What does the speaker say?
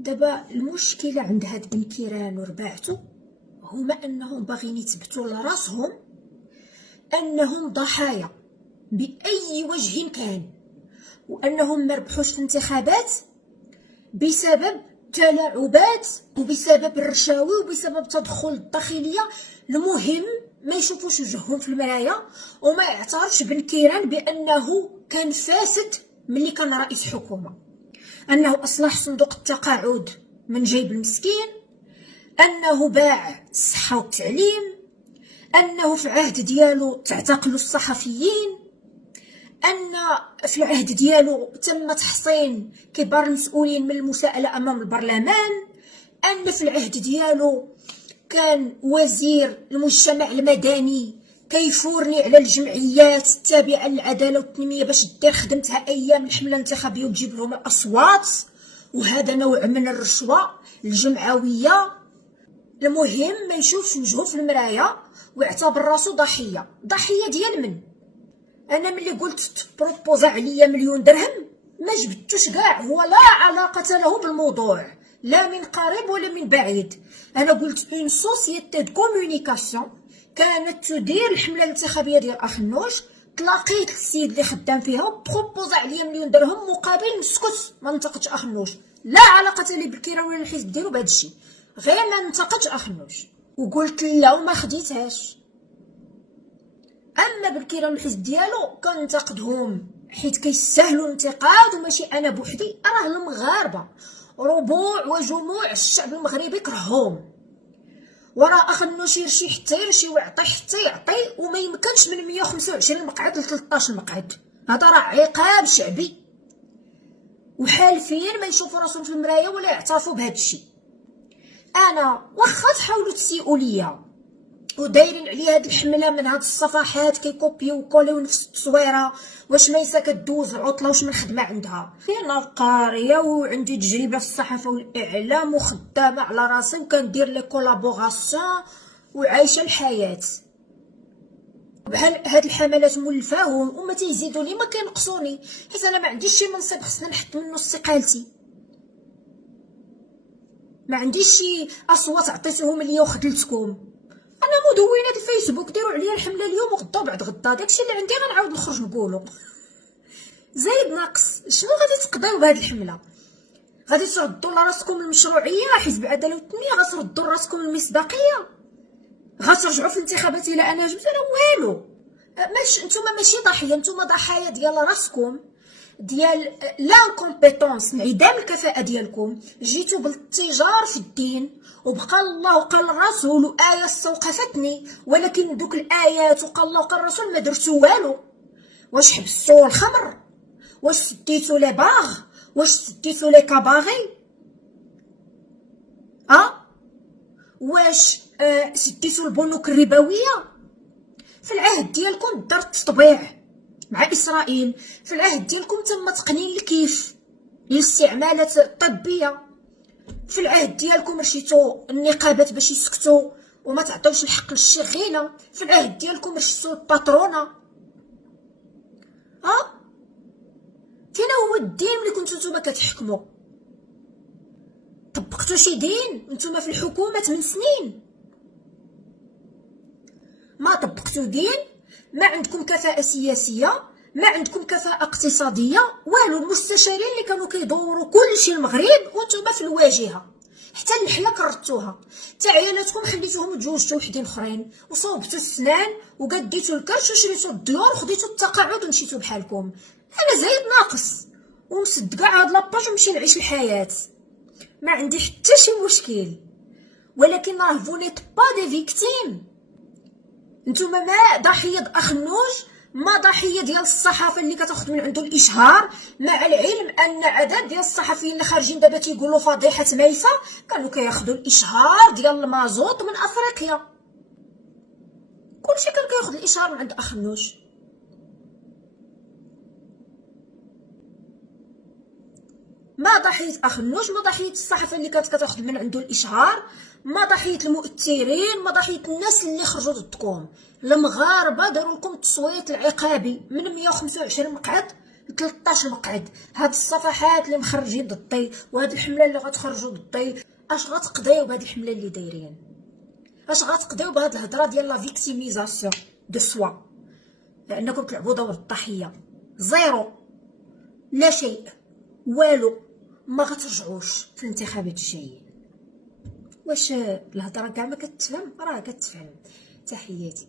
دابا المشكله عند هاد بن كيران ورباعتو هما انهم باغيين يثبتوا لراسهم انهم ضحايا باي وجه كان، وانهم ما ربحوش في الانتخابات بسبب تلاعبات وبسبب الرشاوي وبسبب التدخل الداخليه. المهم ما يشوفوش وجههم في المرايه وما يعترفش بن كيران بانه كان فاسد ملي كان رئيس حكومه، انه اصلح صندوق التقاعد من جيب المسكين، انه باع الصحه والتعليم، انه في العهد ديالو تعتقلوا الصحفيين، ان في العهد ديالو تم تحصين كبار المسؤولين من المساءله امام البرلمان، ان في العهد ديالو كان وزير المجتمع المدني كيفورني على الجمعيات التابعه للعداله والتنميه باش دير خدمتها ايام الحمله الانتخابيه وتجيب لهم الاصوات، وهذا نوع من الرشوه الجمعويه. المهم ما يشوفش وجهه في المرايه ويعتبر راسو ضحيه. ضحيه ديال من؟ انا ملي قلت بروبوزا عليا مليون درهم ما جبدتوش كاع، هو لا علاقه له بالموضوع لا من قريب ولا من بعيد. انا قلت اون سوسيتي دو كومونيكاسيون كانت تدير الحمله الانتخابيه ديال اخنوش، تلاقيت السيد اللي خدام فيها وبروبوزا عليا مليون درهم مقابل نسكت ما ننتقدش اخنوش، لا علاقه لي بالكيران ولا الحزب ديالو بهذا الشيء، غير ما ننتقدش اخنوش. وقلت لا وما خديتهاش. اما بالكيران والحزب ديالو كنتقدهم حيت كيستاهلوا الانتقاد وماشي انا بوحدي، راه المغاربه ربوع وجموع الشعب المغربي كرههم، وراه اخنوش يرشي حتى يرشي ويعطي حتى يعطي، وما يمكنش من 125 مقعد ل 13 مقعد، هذا راه عقاب شعبي. وحالفين ما يشوفوا راسهم في المرايه ولا يعترفوا بهذا الشيء. انا واخا تحاولوا تسيئوا ليا ودايرين عليا هاد الحمله من هاد الصفحات كيكوبيو وكوليو نفس التصويره، واش ميسا كدوز العطله واش من خدمه عندها؟ انا قاريه وعندي تجربه في الصحافه والاعلام وخدامه على راسي وكندير لي كولابوراسيون وعايشه الحياه. بحال هاد الحملات مولفاهم وما تيزيدوا لي ما كينقصوني، حيت انا ما عنديش شي منصب خصني نحط منه استقالتي، ما عنديش شي اصوات عطيتوهم ليا وخدلتكم. انا مدونه الفيسبوك ديروا عليا الحمله اليوم وغدا بعد غدا، داكشي اللي عندي غنعاود نخرج نقولو. زايد ناقص شنو غادي تقضيو بهاد الحمله؟ غادي تردوا لراسكم المشروعيه حزب العداله والتنميه، غتردوا لراسكم المصداقيه، غترجعوا في الانتخابات الى انا جبت انا والو. نتوما ماشي ضحيه، نتوما ضحايا ديال راسكم، ديال لا كومبيتونس، انعدام الكفاءه ديالكم. جيتوا بالاتجار في الدين وبقى الله وقال الرسول وايه استوقفتني، ولكن دوك الايات وقال الله وقال الرسول ما درتو والو. واش حبستوا الخمر؟ واش سديتوا لي باغ؟ واش سديتوا لي كاباغي؟ واش سديتوا البنوك الربويه؟ في العهد ديالكم دارت تطبيع مع اسرائيل، في العهد ديالكم تم تقنين الكيف للاستعمالات الطبيه، في العهد ديالكم رشيتوا النقابات باش يسكتوا وما تعطيوش الحق للشغيله، في العهد ديالكم رشيتوا الباترونه. فين هو الدين ملي كنتو نتوما كتحكموا؟ طبقتوا شي دين نتوما في الحكومه 8 سنين؟ ما طبقتوا دين، ما عندكم كفاءه سياسيه، ما عندكم كفاءه اقتصاديه، والو. المستشارين اللي كانوا كيدوروا كلشي المغرب وانتوما في الواجهه، حتى النحله كرتوها، حتى عيالاتكم خليتوهم وتزوجتوا وحدين اخرين وصوبتوا السنان وقديتوا الكرش وشريتوا الديور وخديتوا التقاعد ومشيتوا بحالكم. انا زايد ناقص ونسد كاع هاد لاباج ونمشي نعيش الحياه، ما عندي حتى شي مشكل. ولكن راه فو نيت با دي فيكتيم، نتوما ما ضحيه اخنوش، ما ضحيه ديال الصحافه اللي كتاخذ من عنده الاشهار، مع العلم ان عدد ديال الصحفيين اللي خارجين دابا تيقولوا فضيحه ميسه كانوا كياخذوا الاشهار ديال المازوط من افريقيا. كلشي كان كياخذ الاشهار من عند اخنوش. ما ضحيه اخنوش، ما ضحيه الصحافه اللي كانت كتاخذ من عنده الاشهار، ما ضحيه المؤثرين، ما ضحيه الناس اللي خرجوا ضدكم. المغاربه داروا لكم التصويت العقابي من 125 مقعد 13 مقعد. هاد الصفحات اللي مخرجين ضدي وهاد الحمله اللي غتخرجوا ضدي، اش غتقضيو بهاد الحمله اللي دايرين؟ اش غتقضيو بهاد الهضره ديال لا فيكتيميزاسيون دو سوا، لانكم تلعبوا دور الضحيه؟ زيرو، لا شيء، والو. ما غترجعوش في الانتخابات الجايين. واش الهضره كاع ما كتفهم؟ راه كتفهم. تحياتي.